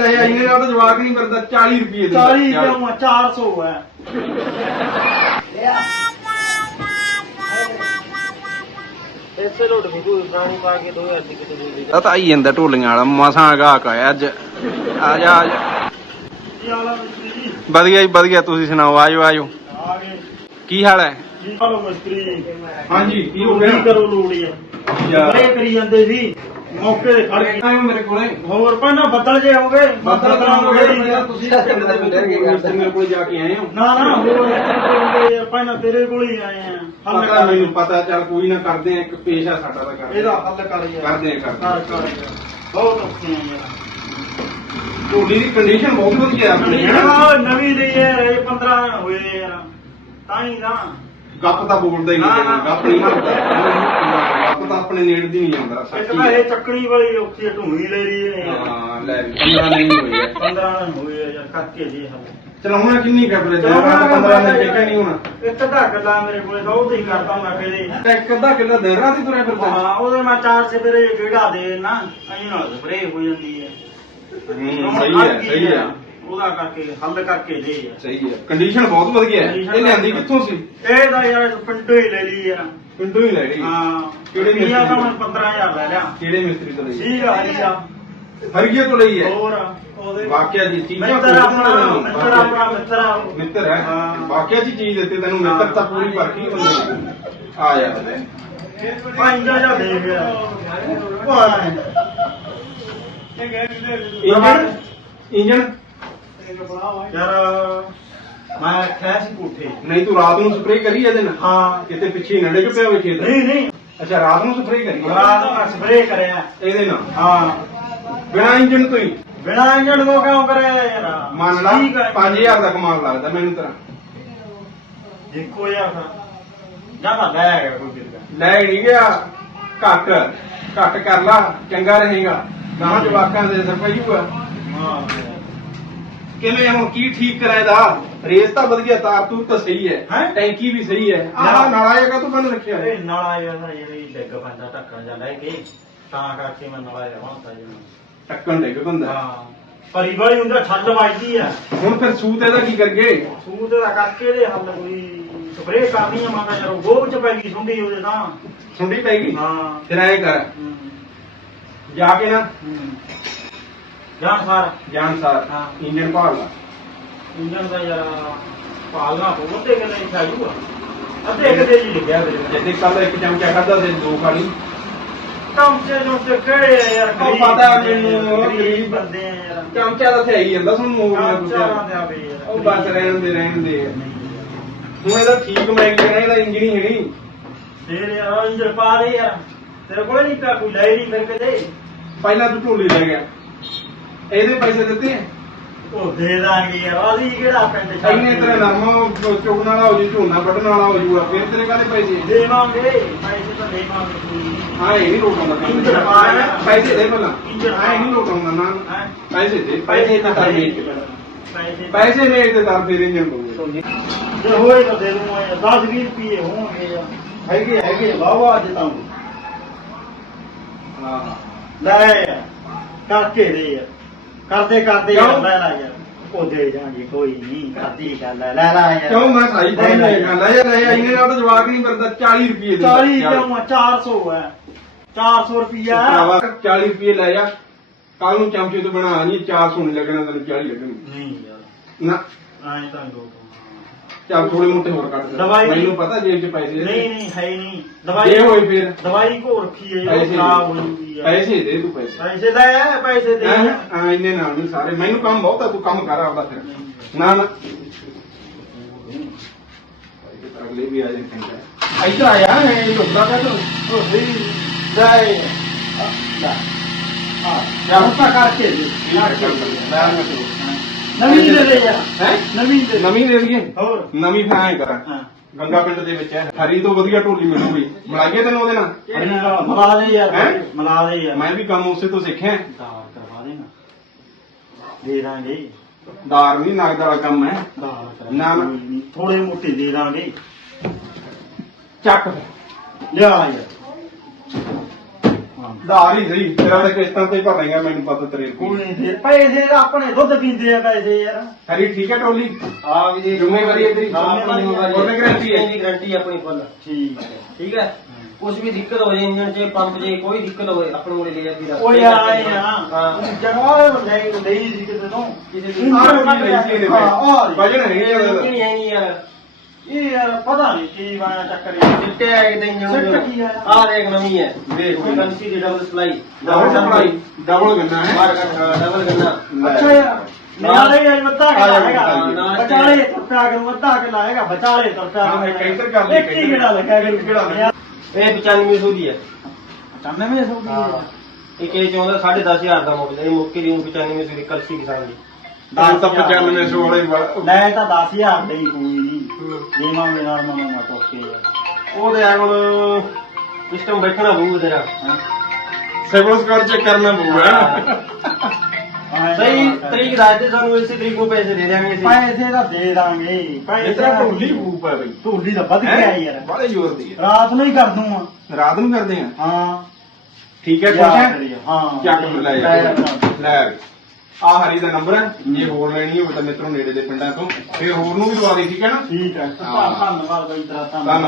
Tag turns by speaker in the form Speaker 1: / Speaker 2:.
Speaker 1: ਲੈ ਆਈ ਨੇ ਨਾਲ ਤਾਂ ਜਵਾਕ ਨਹੀਂ ਕਰਦਾ 40 ਰੁਪਏ ਦੇ
Speaker 2: 40 ਕਿਉਂ ਆ 400 ਹੈ।
Speaker 3: ਇਸੇ ਲੋਟ ਵੀ ਕੋਈ ਪੁਰਾਣੀ ਪਾ ਕੇ 2000 ਦੀ ਕਿਤੇ ਦੇ ਦੇ।
Speaker 1: ਆ ਤਾਂ ਆਈ ਜਾਂਦਾ ਢੋਲੀਆਂ ਵਾਲਾ ਮਸਾਂ ਗਾਹਕ ਆਇਆ ਅੱਜ। ਆ ਜਾ ਆ ਜਾ।
Speaker 2: ਕੀ ਹਾਲ ਹੈ ਮਿਸਤਰੀ ਜੀ?
Speaker 1: ਵਧੀਆ ਜੀ ਵਧੀਆ ਤੁਸੀਂ ਸੁਣਾਓ ਆਜੋ ਆਜੋ।
Speaker 2: ਆ ਗਏ।
Speaker 1: ਕੀ ਹਾਲ ਹੈ?
Speaker 2: ਕੀ ਹਾਲੋ ਮਿਸਤਰੀ?
Speaker 1: ਹਾਂਜੀ ਕੀ
Speaker 2: ਕੀ ਕਰੋ ਲੋੜੀ ਆ ਬੜੇ ਕਰੀ ਜਾਂਦੇ ਸੀ। ਮੌਕੇ ਤੇ ਖੜ
Speaker 1: ਆਇਓ ਮੇਰੇ ਕੋਲੇ।
Speaker 2: ਹੋਰ ਪਹਿਲਾਂ ਬੱਦਲ ਜੇ ਹੋ ਗਏ
Speaker 1: ਬੱਦਲ
Speaker 2: ਗਏ।
Speaker 1: ਤੁਸੀਂ ਤਾਂ ਦੇ ਮੇਰੇ ਕੋਲ ਜਾ ਕੇ ਆਏ ਹੋ।
Speaker 2: ਨਾ ਨਾ ਹੋਰ ਆ, ਪਹਿਲਾਂ ਤੇਰੇ ਕੋਲ ਹੀ ਆਏ ਆ। ਹੱਲ ਕਰ।
Speaker 1: ਮੈਨੂੰ ਪਤਾ ਚੱਲ ਕੋਈ ਨਾ ਕਰਦੇ ਆ ਇੱਕ ਪੇਸ਼ਾ ਸਾਡਾ ਤਾਂ ਕਰਦੇ
Speaker 2: ਇਹਦਾ ਹੱਲ ਕਰ ਯਾਰ।
Speaker 1: ਕਰਦੇ ਆ ਕਰਦੇ
Speaker 2: ਕਰ
Speaker 1: ਆ।
Speaker 2: ਕਰ। ਬਹੁਤ ਔਖੇ ਆ ਯਾਰ।
Speaker 1: ਢੋਲੀ ਦੀ ਕੰਡੀਸ਼ਨ ਬਹੁਤ ਵਧੀਆ
Speaker 2: ਆਹ ਨਵੀਂ ਲਈ ਹੈ ਇਹ 15 ਦਿਨ ਹੋਏ ਯਾਰ। ਤਾਂ ਹੀ ਨਾ।
Speaker 1: ਗੱਪ ਤਾਂ ਬੋਲਦਾ ਹੀ ਨਹੀਂ
Speaker 2: ਨਾ, ਨਾ।
Speaker 1: ਗੱਪ ਨਹੀਂ ਹਟਦਾ ਗੱਪ ਤਾਂ ਆਪਣੇ ਨੇੜ ਦੀ ਨਹੀਂ ਜਾਂਦਾ
Speaker 2: ਇੱਕ
Speaker 1: ਸੱਚੀ
Speaker 2: ਤਾਂ
Speaker 1: ਹੈ।
Speaker 2: ਇਹ ਚੱਕਣੀ ਵਾਲੀ ਔਖੀ ਢੂਹੀ ਲੈ ਰਹੀ ਹੈ।
Speaker 1: ਹਾਂ ਲੈ ਵੀ 15 ਨਹੀਂ ਹੋਈ ਹੈ।
Speaker 2: 15 ਦਿਨ ਹੋਏ ਆ ਯਾਰ ਕਰਕੇ ਜੀ ਹੱਲ।
Speaker 1: ਚਲਾਉਣਾ ਕਿੰਨੀ ਕਬਰੇ ਤੇ 15 ਨੇ ਟੇਕਾ ਨਹੀਂ ਹੋਣਾ।
Speaker 2: ਇੱਕ ਤਾਂ ਗੱਲਾਂ ਮੇਰੇ ਕੋਲੇ ਤਾਂ ਉਹ ਤੇ ਹੀ ਕਰਦਾ ਮੈਂ ਕਹਦੇ
Speaker 1: ਤੇ ਇੱਕ ਅੱਧਾ ਕਿੱਲਾ ਦਿਨ ਰਾਤ ਹੀ ਤੁਰਿਆ ਫਿਰਦਾ।
Speaker 2: ਹਾਂ ਉਹਦੇ ਮੈਂ ਚਾਰ ਸਵੇਰੇ ਗੇੜਾ ਦੇ ਨਾ ਅਹੀਂ ਨਾਲ ਸਪਰੇ ਹੋ ਜਾਂਦੀ ਹੈ।
Speaker 1: ਹੂੰ ਸਹੀ ਹੈ ਸਹੀ ਹੈ।
Speaker 2: ਉਹਦਾ ਕਰਕੇ ਹੱਲ ਕਰਕੇ ਦੇ ਯਾਰ
Speaker 1: ਸਹੀ ਹੈ ਕੰਡੀਸ਼ਨ ਬਹੁਤ ਵਧੀਆ ਹੈ। ਇਹ ਲਿਆਂਦੀ ਕਿੱਥੋਂ ਸੀ?
Speaker 2: ਇਹ ਤਾਂ ਯਾਰ ਪਿੰਡੋਂ ਹੀ ਲੈ ਲਈ ਆ।
Speaker 1: ਪਿੰਡੋਂ ਹੀ ਲੈ ਲਈ?
Speaker 2: ਹਾਂ।
Speaker 1: ਕਿਹੜੇ
Speaker 2: ਤਾਂ
Speaker 1: ਮਿਸਤਰੀ?
Speaker 2: ਮੈਂ 15000 ਲੈ ਲਿਆ।
Speaker 1: ਕਿਹੜੇ ਮਿਸਤਰੀ ਤੋਂ ਲਈ?
Speaker 2: ਠੀਕ ਆ ਹਰੀਆ
Speaker 1: ਹਰਗੀਏ ਤੋਂ ਲਈ ਹੈ?
Speaker 2: ਹੋਰ ਉਹਦੇ
Speaker 1: ਵਾਕਿਆ ਜੀ ਚੀਜ਼ਾਂ
Speaker 2: ਮਿੱਤਰ ਆਪਣਾ ਮਿੱਤਰ ਆਪਣਾ ਮਿੱਤਰ ਆ ਉਹ।
Speaker 1: ਮਿੱਤਰ ਹੈ।
Speaker 2: ਹਾਂ।
Speaker 1: ਵਾਕਿਆ ਜੀ ਚੀਜ਼ ਦਿੱਤੀ ਤੈਨੂੰ ਮਿੱਤਰ ਤਾਂ ਪੂਰੀ ਬੰਦੇ ਆ ਜਾ।
Speaker 2: ਪੰਜ ਜਾ ਦੇ ਗਿਆ। ਵਾਹ
Speaker 1: ਇੰਜਣ? ਇੰਜਣ
Speaker 2: ਯਾਰ ਮੈਂ ਆਖਿਆ ਸੀ ਕੋਠੇ।
Speaker 1: ਨਹੀਂ ਤੂੰ ਰਾਤ ਨੂੰ ਸਪਰੇਅ ਕਰੀ ਇਹਦੇ ਨਾਲ?
Speaker 2: ਹਾਂ।
Speaker 1: ਕਿਤੇ ਪਿੱਛੇ ਨੜੇ ਚ ਪਿਆ ਹੋਵੇ ਖੇਤ
Speaker 2: ਨਹੀਂ ਨਹੀਂ।
Speaker 1: ਅੱਛਾ ਰਾਤ ਨੂੰ ਸਪਰੇਅ ਕਰੀ?
Speaker 2: ਰਾਤ ਨੂੰ ਮੈਂ ਸਪਰੇ ਕਰਿਆ।
Speaker 1: ਇਹਦੇ ਨਾਲ?
Speaker 2: ਹਾਂ।
Speaker 1: ਬਿਨਾ ਇੰਜਣ ਤੋਂ ਹੀ?
Speaker 2: ਬਿਨਾ ਇੰਜਣ ਤੋਂ ਕਿਉਂ ਕਰਿਆ ਯਾਰ?
Speaker 1: ਮੰਨ ਲਾ
Speaker 2: ਠੀਕ ਆ।
Speaker 1: 5000 ਦਾ ਕਮਾਲ ਲੱਗਦਾ ਮੈਨੂੰ ਤੇਰਾ
Speaker 2: ਦੇਖੋ ਯਾਰ ਜ਼ਿਆਦਾ ਲੈ ਗਿਆ ਕੋਈ ਕਿਰਦਾ
Speaker 1: ਲੈ ਨਹੀਂ ਗਿਆ। ਘੱਟ। ਘੱਟ ਕਰ ਲਾ। ਚੰਗਾ ਰਹੇਗਾ। ਨਾ ਜਵਾਕਾਂ ਦੇ ਸਿਰ ਪਈਊਗਾ
Speaker 2: ਹਾਂ।
Speaker 1: ਕਿਵੇਂ ਹੁਣ ਕੀ ਠੀਕ ਕਰਾਇਦਾ ਰੇਸ ਤਾਂ ਵਧੀਆ ਤਾਰ ਤੂੰ ਤਾਂ ਸਹੀ ਹੈ।
Speaker 2: ਹੈਂ?
Speaker 1: ਟੈਂਕੀ ਵੀ ਸਹੀ ਹੈ। ਆਹ। ਨਾਲਾ ਜਗਾ ਤੂੰ ਮੈਨੂੰ ਰੱਖਿਆ
Speaker 2: ਇਹ ਨਾਲਾ ਯਾਰ ਜਿਹੜੀ ਡਿੱਗ ਪੈਂਦਾ ਟੱਕਰ ਜਾ ਲੈ ਕੇ ਤਾਂ ਕਰਕੇ ਮੈਂ ਨਾਲਾ ਜਾਵਾਂ ਤਾਂ ਜੀ
Speaker 1: ਟੱਕਣ ਡਿੱਗ ਬੰਦਾ
Speaker 2: ਹਾਂ। ਪਰੀ ਵਾਲੀ ਹੁੰਦਾ ਛੱਲ ਵੱਜਦੀ ਆ।
Speaker 1: ਹੁਣ ਫਿਰ ਸੂਤ ਇਹਦਾ ਕੀ ਕਰਗੇ
Speaker 2: ਸੂਤ ਦਾ ਕਰਕੇ ਦੇ ਹੱਲ ਕੋਈ ਸਪਰੇ ਕਰਨੀ ਆ ਮੈਂ ਕਿਹਾ ਯਾਰ ਗੋਬ ਚ ਪੈ ਗਈ ਸੁੰਡੀ ਉਹਦੇ ਤਾਂ।
Speaker 1: ਸੁੰਡੀ ਪੈਗੀ
Speaker 2: ਹਾਂ।
Speaker 1: ਫਿਰ ਐ ਕਰ।
Speaker 2: ਹੂੰ,
Speaker 1: ਜਾ ਕੇ ਨਾ।
Speaker 2: ਹੂੰ। ਜਾਣ ਸਾਰ
Speaker 1: ਜਾਨ ਸਾਰ
Speaker 2: ਹਾਂ।
Speaker 1: ਇੰਜਨ ਭਾਲ ਲਾ
Speaker 2: ਇੰਜਨ ਦਾ ਯਾਰ ਪਾਲਣਾ ਪਊ ਤੇ ਕਿੰਨੇ ਚਾਹੀਦਾ ਅੱਧੇ ਕਿਤੇ ਜੀ ਲਿਖਿਆ
Speaker 1: ਜਿੱਦੇ ਕੱਲ ਇੱਕ ਚਮਚਾ ਖਾਦਾ ਤੇ ਦੋ ਖਾਲੀ
Speaker 2: ਕੰਮ ਚ ਜੋ ਤੇ ਕਿਹੜੇ ਆ ਯਾਰ
Speaker 1: ਉਹ ਪਤਾ ਮੈਨੂੰ,
Speaker 2: ਗਰੀਬ
Speaker 1: ਗਰੀਬ
Speaker 2: ਬੰਦੇ ਆ ਯਾਰ।
Speaker 1: ਚਮਚਾ ਤਾਂ ਥਈ ਜਾਂਦਾ ਤੁਹਾਨੂੰ ਮੂੰਹ ਨਾਲ
Speaker 2: ਕੰਮ ਚਾਰਾਂ
Speaker 1: ਕੁਛ।
Speaker 2: ਦੇ ਆਵੇ ਯਾਰ।
Speaker 1: ਉਹ ਬਸ ਰਹਿਣ ਦੇ ਰਹਿਣ ਦੇ
Speaker 2: ਨਹੀਂ
Speaker 1: ਹੁਣ ਇਹਦਾ ਠੀਕ ਇਹਦਾ ਹੀ ਨਹੀਂ।
Speaker 2: ਤੇਰੇ ਯਾਰ ਪਾ ਦੇ ਯਾਰ। ਤੇਰੇ ਕੋਲੇ ਨਹੀਂ ਕਾ ਕੋਈ ਲੈ ਨਹੀਂ ਫਿਰ ਕਿਤੇ।
Speaker 1: ਪਹਿਲਾਂ ਤੂੰ ਢੋਲੀ ਲੈ ਗਿਆ। ਇਹਦੇ ਪੈਸੇ ਦਿੱਤੇ ਆ?
Speaker 2: ਉਹ ਦੇ ਦਾਂਗੇ ਯਾਰ ਅਸੀਂ ਕਿਹੜਾ ਪਿੰਡ ਛੱਡ
Speaker 1: ਇੰਨੇ ਤੇਰੇ ਨਰਮਾ ਚੁਗਣ ਵਾਲਾ ਹੋ ਜੂ ਝੋਨਾ ਵੱਢਣ ਵਾਲਾ ਹੋ ਜੂਗਾ ਫਿਰ ਤੇਰੇ ਕਾਹਦੇ ਪੈਸੇ
Speaker 2: ਦੇਵਾਂਗੇ ਪੈਸੇ ਤਾਂ ਦੇਵਾਂਗੇ
Speaker 1: ਹਾਂ ਇਹ ਨਹੀਂ ਲੋਟਾਉਂਦਾ ਕੰਮ। ਪੈਸੇ ਦੇ ਪਹਿਲਾਂ। ਹਾਂ ਇਹ ਨਹੀਂ ਲੋਟਾਉਂਦਾ ਨਾ? ਪੈਸੇ ਦੇ ਪੈਸੇ ਤੇ ਤਾਂ ਵੇਚ ਕੇ ਪਹਿਲਾਂ।
Speaker 2: ਪੈਸੇ
Speaker 1: ਪੈਸੇ ਨੇ ਤੇ ਤਾਂ ਫਿਰ ਇੰਜਨ ਕੋਲ
Speaker 2: ਜੇ ਹੋਏ ਤਾਂ ਦੇ ਦੂੰਗਾ ਯਾਰ। 10 20 ਰੁਪਏ ਹੋਣਗੇ ਹੈਗੇ ਹੈਗੇ। ਵਾਵਾ ਅੱਜ ਤਾਂ।
Speaker 1: ਹਾਂ।
Speaker 2: ਲੈ ਕਰਕੇ ਦੇ ਯਾਰ। ਕਰਦੇ ਕਰਦੇ ਯਾਰ
Speaker 1: ਕਿਉਂ?
Speaker 2: ਲੈ ਲੈ ਯਾਰ ਉਹ ਦੇ ਜਾਣਗੇ ਕੋਈ ਨਹੀਂ ਕਰਦੀ ਗੱਲ ਹੈ ਲੈ ਲੈ ਯਾਰ।
Speaker 1: ਕਿਉਂ ਮੈਂ
Speaker 2: ਲੈ
Speaker 1: ਫੜ
Speaker 2: ਲੈ
Speaker 1: ਜਾ ਲੈ ਜਾ ਇੰਨੇ ਨਾਲ ਤਾਂ ਜਵਾਕ ਨਹੀਂ ਕਰਦਾ 40 ਰੁਪਏ ਦੇ
Speaker 2: 40 ਕਿਉਂ ਆ? 400 ਹੈ। 400 ਰੁਪਿਆ
Speaker 1: ਭਰਾਵਾ 40 ਰੁਪਏ ਲੈ ਜਾ ਕੱਲ ਨੂੰ ਚਮਚੇ ਤੋਂ ਬਣਾ ਨਹੀਂ 400 ਨਹੀਂ ਲੱਗਣਾ ਤੈਨੂੰ 40 ਲੱਗਣਗੇ
Speaker 2: ਨਹੀਂ ਯਾਰ।
Speaker 1: ਨਾ।
Speaker 2: ਐਂ ਤਾਂ ਲੋਕ
Speaker 1: ਚੱਲ ਥੋੜੇ ਮੋਟੇ ਹੋਰ ਕੱਟ ਦੇ
Speaker 2: ਦਵਾਈ-
Speaker 1: ਮੈਨੂੰ ਪਤਾ ਜੇਬ 'ਚ ਪੈਸੇ
Speaker 2: ਨਹੀਂ ਨਹੀਂ ਹੈ ਹੀ ਨਹੀਂ।
Speaker 1: ਜੇ
Speaker 2: ਦਵਾਈ
Speaker 1: ਹੋਏ ਫਿਰ।
Speaker 2: ਦਵਾਈ ਕੋ ਰੱਖੀ ਹੈ ਉਹ
Speaker 1: ਪੈਸੇ
Speaker 2: ਖਰਾਬ ਹੋ ਜੂਗੀ
Speaker 1: ਦੇ।
Speaker 2: ਯਾਰ
Speaker 1: ਪੈਸੇ ਦੇ ਤੂੰ ਪੈਸੇ।
Speaker 2: ਪੈਸੇ ਦੇ ਪੈਸੇ ਦੇ।
Speaker 1: ਹੈਂ? ਹਾਂ ਇੰਨੇ ਨਾਲ ਨਹੀਂ ਸਾਰੇ। ਮੈਨੂੰ ਕੰਮ ਬਹੁਤ ਆ ਤੂੰ ਕੰਮ ਕਰ ਆਪਦਾ ਫਿਰ। ਨਾ ਨਾ। ਅਗਲੇ ਵੀ ਆ ਜਾਣ ਚੰਗਾ। ਇੱਧਰ ਆਇਆ ਇਹ ਲੁਕਦਾ ਕਰ
Speaker 2: ਉਹ ਸਹੀ ਲੈ ਲੈ। ਆ ਜਾਂ ਤਾਂ ਕਰਕੇ ਦੇ। ਨਵੀਂ ਦੇ ਦੇ ਯਾਰ
Speaker 1: ਹੈ?
Speaker 2: ਨਵੀਂ ਦੇ।
Speaker 1: ਨਵੀਂ ਦੇ ਦਈਏ?
Speaker 2: ਹੋਰ।
Speaker 1: ਨਵੀਂ ਫਿਰ ਐਂ ਕਰਾਂ।
Speaker 2: ਹਾਂ।
Speaker 1: ਗੰਗਾ ਪਿੰਡ ਦੇ ਵਿੱਚ ਹੈ। ਹਰੀ ਤੋਂ ਵਧੀਆ ਢੋਲੀ ਮਿਲੂਗੀ। ਮਿਲਾਈਏ ਤੈਨੂੰ ਉਹਦੇ ਨਾਲ?
Speaker 2: ਮਲਾ ਦੇ ਯਾਰ।
Speaker 1: ਹੈਂ?
Speaker 2: ਮਲਾ ਦੇ ਯਾਰ।
Speaker 1: ਮੈਂ ਵੀ ਕੰਮ ਉਸੇ ਤੋਂ ਸਿੱਖਿਆ।
Speaker 2: ਦਾਲ ਕਰਵਾ ਦੇਣਾ। ਦੇ ਦਾਂਗੇ।
Speaker 1: ਦਾਰ ਨਹੀਂ ਨਗਦ ਵਾਲਾ ਕੰਮ ਹੈ।
Speaker 2: ਦਾਲ
Speaker 1: ਨਾ, ਨਾ।
Speaker 2: ਥੋੜੇ ਮੋਟੇ ਦੇ ਦਾਂਗੇ।
Speaker 1: ਚੱਕ। ਫਿਰ।
Speaker 2: ਲਿਆ ਯਾਰ।
Speaker 1: ਧਾਰ ਹੀ ਸਹੀ ਤੇਰਾ ਤਾਂ ਕਿਸ਼ਤਾਂ ਤੇ ਭਰ ਲਈਆਂ ਮੈਨੂੰ ਪਤਾ ਤੇਰੇ
Speaker 2: ਕੋਈ ਨਹੀਂ ਫਿਰ ਪੈਸੇ ਤਾਂ ਆਪਣੇ ਦੁੱਧ ਪੀਂਦੇ ਆ ਪੈਸੇ ਯਾਰ।
Speaker 1: ਹਰੀ ਠੀਕ ਹੈ ਟੋਲੀ?
Speaker 3: ਹਾਂ ਵੀ ਜੀ
Speaker 1: ਜ਼ਿੰਮੇਵਾਰੀ ਹੈ ਤੇਰੀ।
Speaker 3: ਹਾਂ ਆਪਣੀ ਜ਼ਿੰਮੇਵਾਰੀ
Speaker 1: ਉਹਨੇ guarantee ਹੈ।
Speaker 3: ਇਹਦੀ ਗਾਰੰਟੀ ਆਪਣੀ ਫੁੱਲ
Speaker 2: ਠੀਕ ਹੈ।
Speaker 3: ਠੀਕ ਹੈ? ਕੁਝ ਵੀ ਦਿੱਕਤ ਹੋ ਜਾਏ ਇੰਜਨ 'ਚ ਪੰਪ 'ਚ ਕੋਈ ਦਿੱਕਤ ਹੋਵੇ ਆਪਣੇ ਕੋਲੇ ਲੈ ਜਾਂਦੀ
Speaker 2: ਉਹ ਯਾਰ ਆਏ ਆ।
Speaker 3: ਹਾਂ।
Speaker 2: ਜਗਵਾ ਲੈ ਲਈ ਸੀ ਕਿਤੇ ਤੋਂ।
Speaker 3: ਕਿਸੇ ਦੀ
Speaker 1: ਆਹ। ਵਜਨ ਨਹੀਂ ਇਹਦਾ
Speaker 3: ਨਹੀਂ ਹੈ ਨਹੀਂ ਯਾਰ।
Speaker 2: ਇਹ ਯਾਰ ਪਤਾ ਨਹੀਂ ਕੀ ਬਣਿਆ ਚੱਕਰ ਯਾਰ
Speaker 3: ਚਿੱਟੇ ਹੈ ਕਿਤੇ
Speaker 2: ਸਿੱਟ ਕੀ ਹੈ?
Speaker 3: ਆਹ ਦੇਖ ਨਵੀਂ ਹੈ।
Speaker 1: ਦੇਖ
Speaker 3: ਕੋਈ ਕੰਸੀ ਦੀ double supply
Speaker 1: double supply double ਗੰਨਾ ਹੈ।
Speaker 3: ਡਬਲ ਗੰਨਾ।
Speaker 2: ਅੱਛਾ ਯਾਰ ਨਾਲੇ ਇਹ ਮੱਧਾ
Speaker 1: ਆ
Speaker 2: ਕੇ
Speaker 1: ਜਾ
Speaker 2: ਲਾਏਗਾ
Speaker 1: ਬਤਾ
Speaker 3: ਜੀ।
Speaker 2: ਬਚਾਲੇ ਤੁਰਪਿਆ ਕੇ ਮੱਧਾ ਕੇ ਲਾਏਗਾ ਬਚਾਲੇ ਤੁਰਪਿਆ
Speaker 1: ਹਾਂ, ਇਹ ਕੈਂਸਰ ਕਰ ਲਈ,
Speaker 2: ਇੱਕ ਹੀ ਕਿਹੜਾ ਲੱਗਾ ਕਿ
Speaker 1: ਕਿਹੜਾ ਲੱਗਾ?
Speaker 3: ਇਹ 9500 ਦੀ ਹੈ।
Speaker 2: 95 ਸੌ ਦੀ
Speaker 3: ਹਾਂ।
Speaker 2: ਹੈ।
Speaker 3: ਇੱਕ ਇਹ ਚਾਹੁੰਦਾ 10500 ਦਾ ਮੁੱਕ ਇਹ ਮੁੱਕੇ ਦੀ 9500 ਦੀ ਕਲਸੀ ਕਿਸਾਨ ਦੀ।
Speaker 1: ਦਾਨ ਤਾਂ 9500 ਵਾਲਾ ਹੀ ਬੜਾ-
Speaker 2: ਲੈ ਤਾਂ 10000 ਦੇ ਹੀ ਹੋਈ ਨਹੀਂ ਦੇਵਾਂਗੇ ਨਾਲ ਮਨਾਂ ਟੋਕੇ ਯਾਰ
Speaker 3: ਉਹ ਤੇ ਆ ਹੁਣ ਸਿਸਟਮ ਬੈਠਣਾ ਪਊ ਤੇਰਾ
Speaker 1: ਸਿਵਲ ਸਕੋਰ ਚੈੱਕ ਕਰਨਾ ਪਊਗਾ
Speaker 2: ਹਾਂ,
Speaker 3: ਸਹੀ ਤਰੀਕ ਦੱਸ ਦੇ ਸਾਨੂੰ ਇਸੇ ਤਰੀਕ ਨੂੰ ਪੈਸੇ ਦੇ ਦੇਵਾਂਗੇ ਅਸੀਂ।
Speaker 2: ਪੈਸੇ ਤਾਂ ਦੇ ਦਾਂਗੇ
Speaker 1: ਇਸ ਤਰ੍ਹਾਂ ਢੋਲੀ ਭੂਪ ਹੈ ਬਈ।
Speaker 2: ਢੋਲੀ ਤਾਂ ਵੱਧ ਗਿਆ ਯਾਰ।
Speaker 1: ਬੜੇ ਜ਼ੋਰ ਦੀ ਹੈ।
Speaker 2: ਰਾਤ ਨੂੰ ਹੀ ਕਰ ਦੂੰਗਾ।
Speaker 1: ਰਾਤ ਨੂੰ ਕਰਦੇ ਆ?
Speaker 2: ਹਾਂ।
Speaker 1: ਠੀਕ ਹੈ ਹੈ? ਚੱਕ ਲੈ
Speaker 2: ਲੈ।
Speaker 1: ਆਹ ਹਰੀ ਦਾ ਨੰਬਰ ਹੈ ਜੇ ਹੋਰ ਲੈਣੀ ਹੋਵੇ ਤਾਂ ਮਿੱਤਰੋਂ ਨੇੜੇ ਦੇ ਪਿੰਡਾਂ ਤੋਂ ਫਿਰ ਹੋਰ ਨੂੰ ਵੀ ਦਵਾ ਦੇ ਠੀਕ ਹੈ ਨਾ?
Speaker 2: ਠੀਕ ਹੈ।
Speaker 1: ਹਾਂ।
Speaker 2: ਧੰਨਵਾਦ ਬਈ ਤੇਰਾ
Speaker 1: ਧੰਨਵਾਦ।